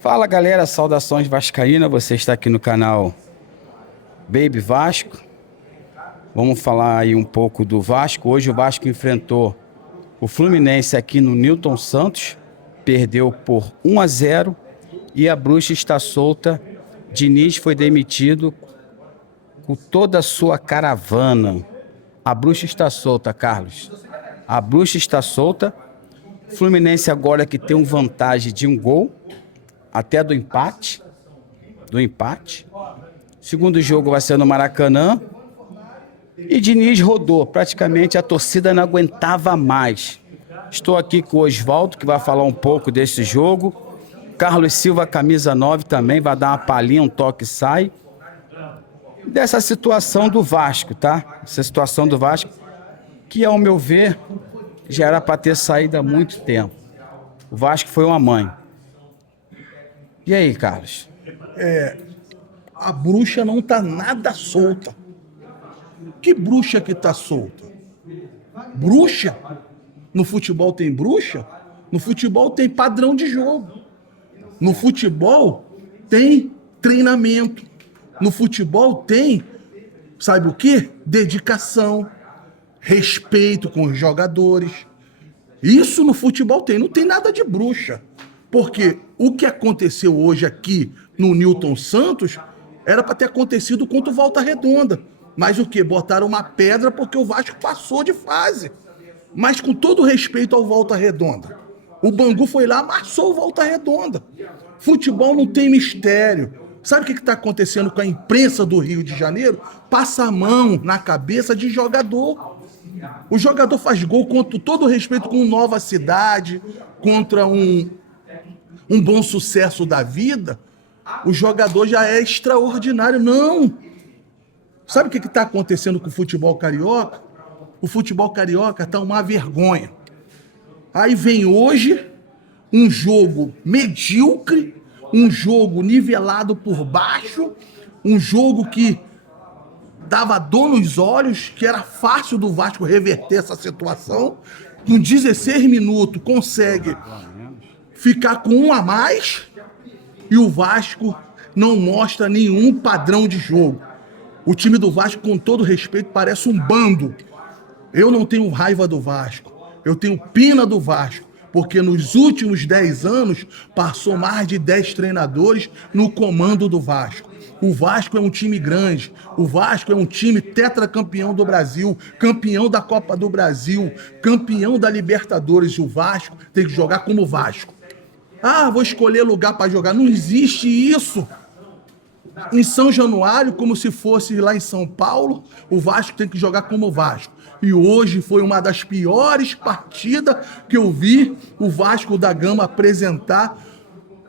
Fala galera, saudações vascaína, você está aqui no canal Baby Vasco. Vamos falar aí um pouco do Vasco. Hoje o Vasco enfrentou o Fluminense aqui no Newton Santos, perdeu por 1-0 e a bruxa está solta. Diniz foi demitido com toda a sua caravana. A bruxa está solta, Carlos. A bruxa está solta. Fluminense agora que tem uma vantagem de um gol, até do empate. Segundo jogo vai ser no Maracanã. E Diniz rodou. Praticamente a torcida não aguentava mais. Estou aqui com o Osvaldo, que vai falar um pouco desse jogo. Carlos Silva, camisa 9, também vai dar uma palhinha, um toque e sai. Dessa situação do Vasco, tá? Essa situação do Vasco, que ao meu ver, já era para ter saído há muito tempo. O Vasco foi uma mãe. E aí, Carlos? A bruxa não tá nada solta. Que bruxa que tá solta? Bruxa? No futebol tem bruxa? No futebol tem padrão de jogo. No futebol tem treinamento. No futebol tem, sabe o quê? Dedicação, respeito com os jogadores. Isso no futebol tem, não tem nada de bruxa. Porque o que aconteceu hoje aqui no Newton Santos era para ter acontecido contra o Volta Redonda. Mas o quê? Botaram uma pedra porque o Vasco passou de fase. Mas com todo respeito ao Volta Redonda, o Bangu foi lá, amassou o Volta Redonda. Futebol não tem mistério. Sabe o que está acontecendo com a imprensa do Rio de Janeiro? Passa a mão na cabeça de jogador. O jogador faz gol contra todo respeito com Nova Cidade, contra um Bom Sucesso da vida. O jogador já é extraordinário. Não! Sabe o que está acontecendo com o futebol carioca? O futebol carioca está uma vergonha. Aí vem hoje um jogo medíocre, um jogo nivelado por baixo, um jogo que dava dor nos olhos, que era fácil do Vasco reverter essa situação. Com 16 minutos consegue ficar com um a mais e o Vasco não mostra nenhum padrão de jogo. O time do Vasco, com todo respeito, parece um bando. Eu não tenho raiva do Vasco, eu tenho pena do Vasco, porque nos últimos 10 anos passou mais de 10 treinadores no comando do Vasco. O Vasco é um time grande, o Vasco é um time tetracampeão do Brasil, campeão da Copa do Brasil, campeão da Libertadores. O Vasco tem que jogar como Vasco. Ah, vou escolher lugar para jogar. Não existe isso. Em São Januário, como se fosse lá em São Paulo, o Vasco tem que jogar como Vasco. E hoje foi uma das piores partidas que eu vi o Vasco da Gama apresentar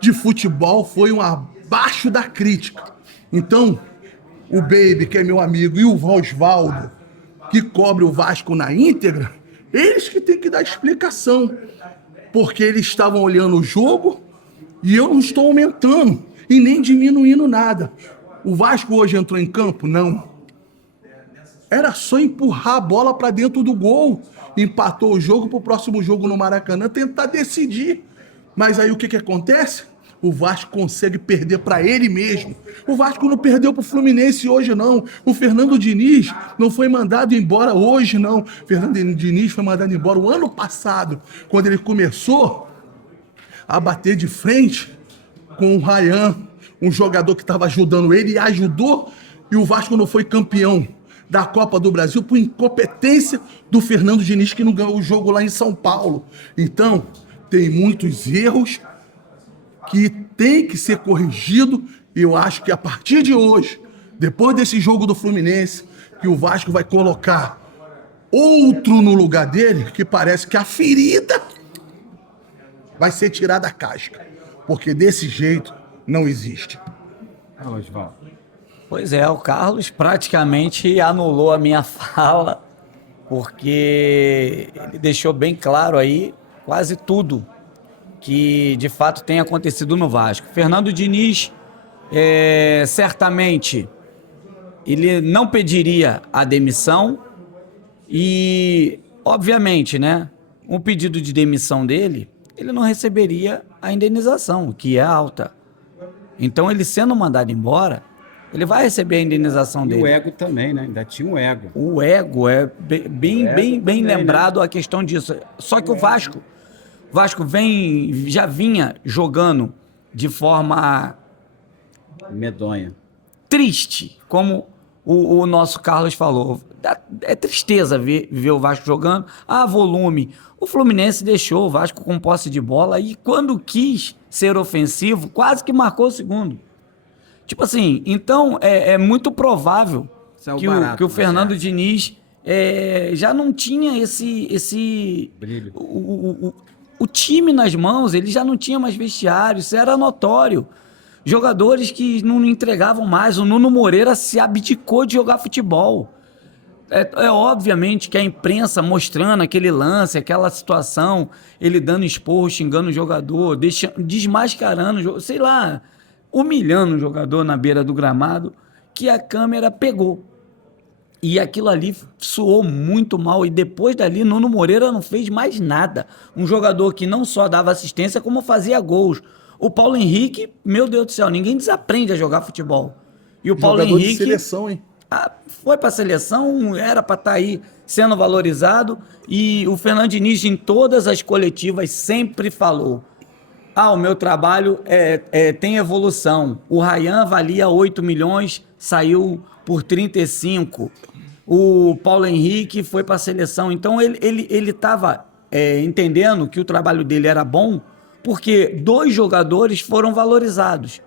de futebol. Foi um abaixo da crítica. Então, o Baby, que é meu amigo, e o Osvaldo, que cobre o Vasco na íntegra, eles que têm que dar explicação. Porque eles estavam olhando o jogo e eu não estou aumentando e nem diminuindo nada. O Vasco hoje entrou em campo? Não. Era só empurrar a bola para dentro do gol. Empatou o jogo para o próximo jogo no Maracanã tentar decidir. Mas aí o que acontece? O Vasco consegue perder para ele mesmo. O Vasco não perdeu para o Fluminense hoje, não. O Fernando Diniz não foi mandado embora hoje, não. O Fernando Diniz foi mandado embora o ano passado, quando ele começou a bater de frente com o Ryan, um jogador que estava ajudando ele e ajudou, e o Vasco não foi campeão da Copa do Brasil por incompetência do Fernando Diniz, que não ganhou o jogo lá em São Paulo. Então, tem muitos erros que tem que ser corrigido, e eu acho que a partir de hoje, depois desse jogo do Fluminense, que o Vasco vai colocar outro no lugar dele, que parece que a ferida vai ser tirada da casca, porque desse jeito não existe. Pois é, o Carlos praticamente anulou a minha fala, porque ele deixou bem claro aí quase tudo que de fato tem acontecido no Vasco. Fernando Diniz, certamente, ele não pediria a demissão e, obviamente, né, um pedido de demissão dele ele não receberia a indenização, que é alta. Então, ele sendo mandado embora, ele vai receber a indenização E dele. o ego também, né? Ainda tinha o ego. O ego é bem também, né? lembrado a questão disso. Só que o Vasco já vinha jogando de forma Medonha. triste, como o nosso Carlos falou. É tristeza ver o Vasco jogando. Volume. O Fluminense deixou o Vasco com posse de bola e quando quis ser ofensivo, quase que marcou o segundo. Tipo assim, então é muito provável Saiu que barato, o Fernando você Diniz já não tinha esse Brilho. o time nas mãos, ele já não tinha mais vestiário, isso era notório. Jogadores que não entregavam mais, o Nuno Moreira se abdicou de jogar futebol. Obviamente que a imprensa mostrando aquele lance, aquela situação, ele dando esporro, xingando o jogador, desmascarando, sei lá, humilhando o jogador na beira do gramado, que a câmera pegou. E aquilo ali soou muito mal. E depois dali, Nuno Moreira não fez mais nada. Um jogador que não só dava assistência, como fazia gols. O Paulo Henrique, meu Deus do céu, ninguém desaprende a jogar futebol. E o Paulo Jogador Henrique de seleção, hein? foi para a seleção, era para estar aí sendo valorizado. E o Fernando Diniz, em todas as coletivas, sempre falou: o meu trabalho tem evolução. O Ryan valia 8 milhões, saiu por 35. O Paulo Henrique foi para a seleção. Então ele estava entendendo que o trabalho dele era bom, porque 2 jogadores foram valorizados.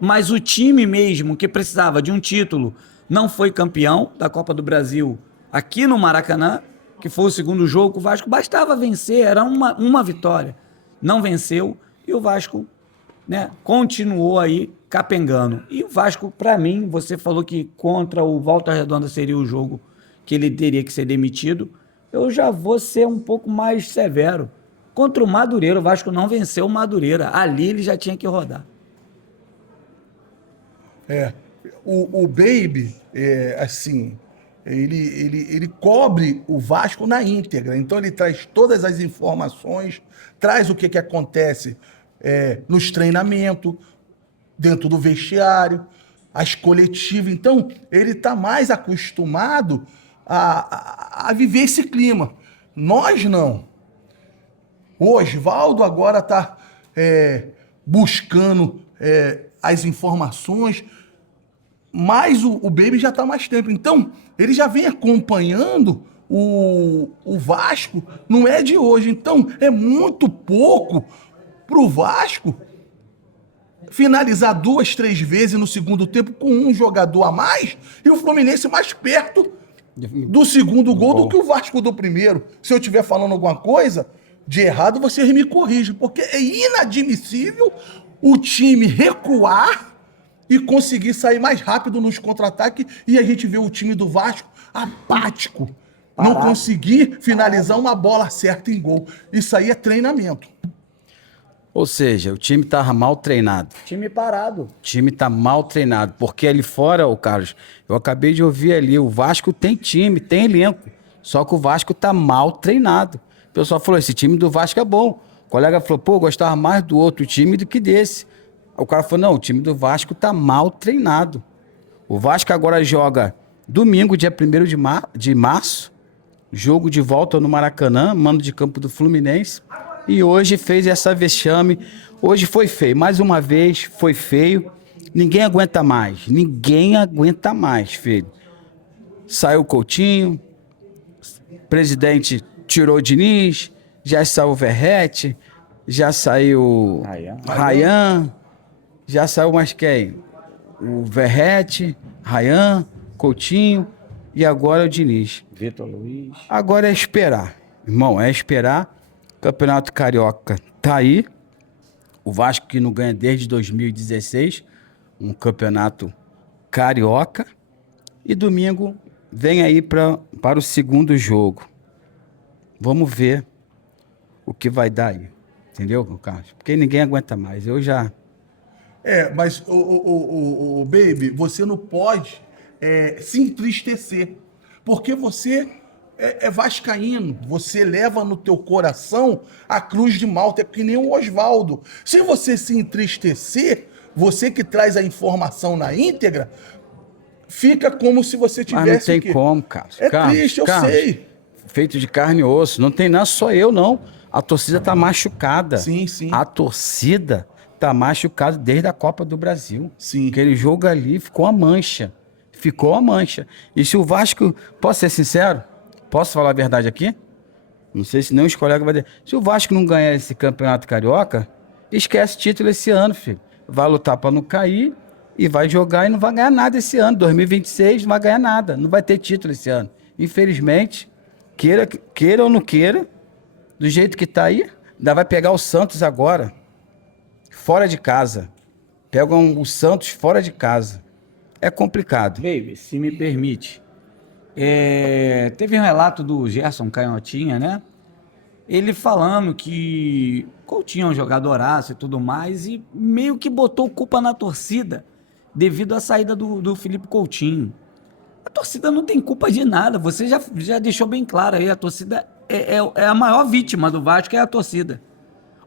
Mas o time mesmo, que precisava de um título, não foi campeão da Copa do Brasil aqui no Maracanã, que foi o segundo jogo. O Vasco bastava vencer, era uma vitória. Não venceu e o Vasco, né, continuou aí capengando. E o Vasco, para mim, você falou que contra o Volta Redonda seria o jogo que ele teria que ser demitido. Eu já vou ser um pouco mais severo. Contra o Madureira, o Vasco não venceu o Madureira. Ali ele já tinha que rodar. O Baby, assim, ele cobre o Vasco na íntegra. Então ele traz todas as informações, traz o que acontece nos treinamentos, dentro do vestiário, as coletivas. Então ele está mais acostumado a viver esse clima. Nós não. O Oswaldo agora está buscando as informações, mas o Baby já está há mais tempo. Então, ele já vem acompanhando o Vasco, não é de hoje. Então, é muito pouco para o Vasco finalizar 2, 3 vezes no segundo tempo com um jogador a mais e o Fluminense mais perto do segundo gol do que o Vasco do primeiro. Se eu estiver falando alguma coisa de errado, vocês me corrigem, porque é inadmissível o time recuar e conseguir sair mais rápido nos contra-ataques e a gente vê o time do Vasco apático, não conseguir finalizar uma bola certa em gol. Isso aí é treinamento. Ou seja, o time tá mal treinado. Time parado. O time tá mal treinado. Porque ali fora, ô Carlos, eu acabei de ouvir ali, o Vasco tem time, tem elenco. Só que o Vasco tá mal treinado. O pessoal falou, esse time do Vasco é bom. O colega falou, pô, eu gostava mais do outro time do que desse. O cara falou, não, o time do Vasco tá mal treinado. O Vasco agora joga domingo, dia 1º de março, jogo de volta no Maracanã, mando de campo do Fluminense. E hoje fez essa vexame. Hoje foi feio. Mais uma vez, foi feio. Ninguém aguenta mais. Ninguém aguenta mais, filho. Saiu o Coutinho, presidente tirou o Diniz, já saiu o Verrete, já saiu Ryan, já saiu mais quem? O Verrete, Ryan, Coutinho e agora o Diniz. Vitor Luiz. Agora é esperar, irmão, é esperar. Campeonato Carioca tá aí. O Vasco que não ganha desde 2016, um campeonato carioca. E domingo vem aí para o segundo jogo. Vamos ver o que vai dar aí. Entendeu, Carlos? Porque ninguém aguenta mais. Eu já... Mas, o Baby, você não pode se entristecer. Porque você é vascaíno. Você leva no teu coração a cruz de Malta, é que nem o Oswaldo. Se você se entristecer, você que traz a informação na íntegra, fica como se você tivesse... Mas não tem como, cara. É triste, eu sei. Feito de carne e osso. Não tem, não é só eu, não. A torcida tá machucada. Sim, sim. A torcida tá machucada desde a Copa do Brasil. Sim. Aquele jogo ali ficou uma mancha. Ficou uma mancha. E se o Vasco... Posso ser sincero? Posso falar a verdade aqui? Não sei se nem os colegas vão dizer. Se o Vasco não ganhar esse campeonato carioca, esquece título esse ano, filho. Vai lutar para não cair e vai jogar e não vai ganhar nada esse ano. 2026 não vai ganhar nada. Não vai ter título esse ano. Infelizmente, queira ou não queira, do jeito que tá aí, ainda vai pegar o Santos agora, fora de casa. Pegam o Santos fora de casa. É complicado. Baby, se me permite. Teve um relato do Gerson Canhotinha, né? Ele falando que Coutinho é um jogadoraço e tudo mais, e meio que botou culpa na torcida devido à saída do Felipe Coutinho. A torcida não tem culpa de nada, você já deixou bem claro aí, a torcida é a maior vítima do Vasco, é a torcida.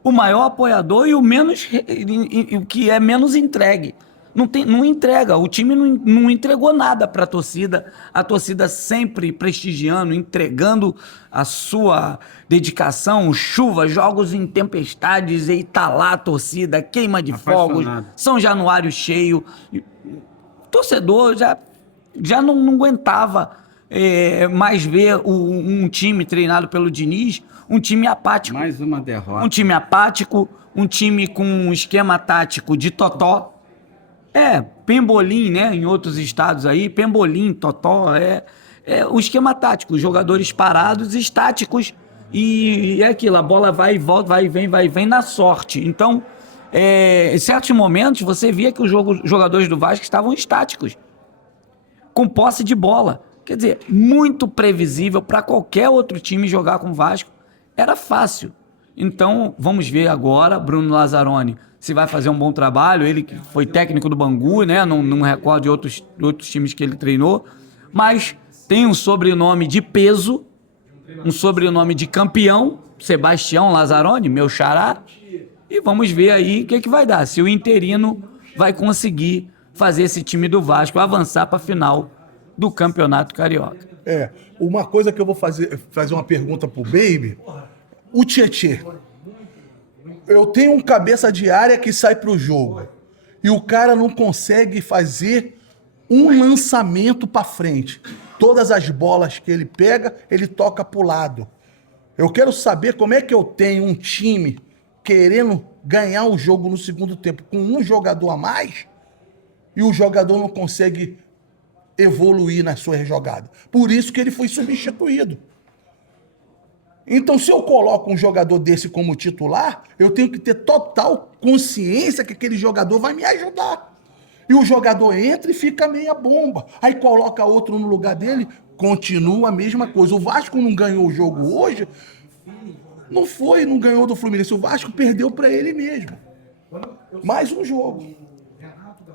O maior apoiador e o que é menos entregue. Não entrega, o time não entregou nada para a torcida sempre prestigiando, entregando a sua dedicação, chuva, jogos em tempestades, e tá lá a torcida, queima de fogos, São Januário cheio. O torcedor já não aguentava mais ver um time treinado pelo Diniz, um time apático. Mais uma derrota. Um time apático, um time com um esquema tático de totó. Pembolim, né? Em outros estados aí, Pembolim, totó, o esquema tático, jogadores parados, estáticos, e é aquilo, a bola vai e volta, vai e vem na sorte. Então, em certos momentos, você via que os jogadores do Vasco estavam estáticos, com posse de bola. Quer dizer, muito previsível para qualquer outro time jogar com o Vasco. Era fácil. Então, vamos ver agora, Bruno Lazzaroni, se vai fazer um bom trabalho. Ele que foi técnico do Bangu, né? Não recordo de outros times que ele treinou, mas tem um sobrenome de peso, um sobrenome de campeão, Sebastião Lazzaroni, meu xará, e vamos ver aí o que vai dar, se o interino vai conseguir fazer esse time do Vasco avançar para a final do Campeonato Carioca. Uma coisa que eu vou fazer uma pergunta pro Baby, o Tietê. Eu tenho um cabeça de área que sai pro jogo e o cara não consegue fazer um lançamento para frente. Todas as bolas que ele pega, ele toca pro lado. Eu quero saber como é que eu tenho um time querendo ganhar o jogo no segundo tempo com um jogador a mais e o jogador não consegue evoluir na sua jogada. Por isso que ele foi substituído. Então, se eu coloco um jogador desse como titular, eu tenho que ter total consciência que aquele jogador vai me ajudar. E o jogador entra e fica meia bomba. Aí coloca outro no lugar dele, continua a mesma coisa. O Vasco não ganhou o jogo hoje, não ganhou do Fluminense. O Vasco perdeu para ele mesmo. Mais um jogo.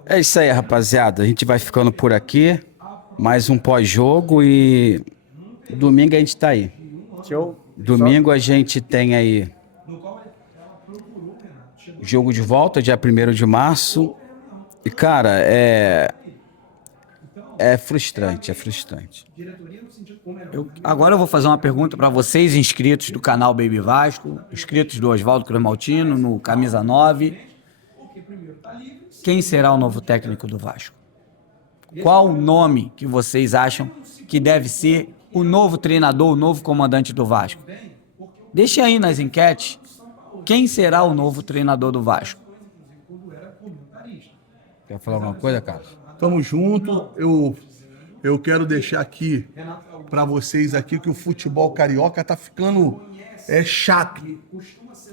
É isso aí, rapaziada. A gente vai ficando por aqui. Mais um pós-jogo e domingo a gente tá aí. Show. Domingo a gente tem aí jogo de volta, dia 1º de março. E, cara, é frustrante, é frustrante. Agora eu vou fazer uma pergunta para vocês, inscritos do canal Baby Vasco, inscritos do Oswaldo Cruz Maltino, no Camisa 9. Quem será o novo técnico do Vasco? Qual o nome que vocês acham que deve ser o novo treinador, o novo comandante do Vasco? Deixe aí nas enquetes quem será o novo treinador do Vasco. Quer falar alguma coisa, Carlos? Tamo junto. Eu quero deixar aqui para vocês aqui que o futebol carioca tá ficando chato.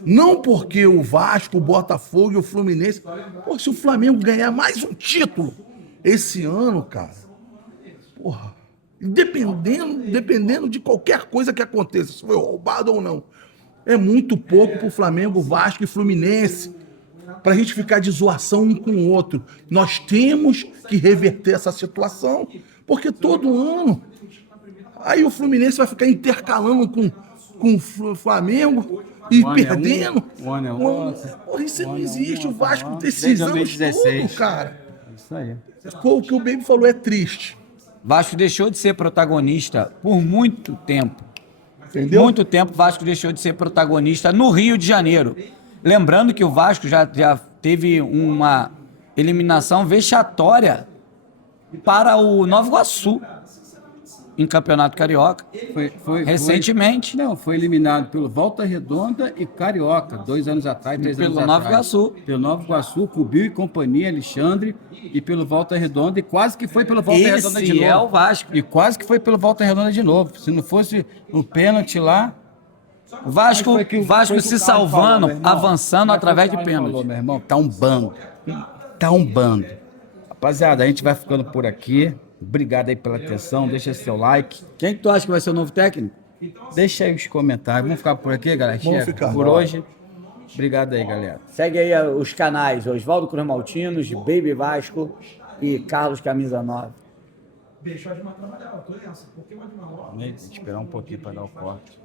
Não porque o Vasco, o Botafogo e o Fluminense... Pô, se o Flamengo ganhar mais um título esse ano, cara... Porra... Dependendo de qualquer coisa que aconteça, se foi roubado ou não, é muito pouco pro Flamengo, Vasco e Fluminense, pra gente ficar de zoação um com o outro. Nós temos que reverter essa situação, porque todo ano Aí o Fluminense vai ficar intercalando com o Flamengo e Um ano é perdendo. um ano é outro. Porra, isso Um não ano é existe. um, O Vasco outro. desses Desde anos 2016. tudo, cara. Isso aí. Pô, o que o Baby falou é triste. Vasco deixou de ser protagonista por muito tempo. Entendeu? Muito tempo o Vasco deixou de ser protagonista no Rio de Janeiro. Lembrando que o Vasco já teve uma eliminação vexatória para o Nova Iguaçu em Campeonato Carioca. Recentemente. Não, foi eliminado pelo Volta Redonda e Carioca, 2 anos atrás, 3 anos Pelo atrás. Nova Iguaçu. Pelo Nova Iguaçu, Cubil e companhia, Alexandre, e pelo Volta Redonda, e quase que foi pelo Volta Redonda de Esse novo. é o Vasco. E quase que foi pelo Volta Redonda de novo. Se não fosse o pênalti lá... O Vasco, Foi que o Vasco se Carlos salvando, falou, meu irmão. avançando Foi o que através o de Carlos pênalti. falou, meu irmão, tá um bando. Tá um bando. Rapaziada, a gente vai ficando por aqui. Obrigado aí pela atenção. Deixa seu like. Quem que tu acha que vai ser o novo técnico? Deixa aí os comentários. Vamos ficar por aqui, galera? Vamos ficar. Por hoje. Obrigado aí, galera. Segue aí os canais Oswaldo Cruz Maltinos, Baby Vasco e Carlos Camisa 9. Deixa eu esperar um pouquinho para dar o corte.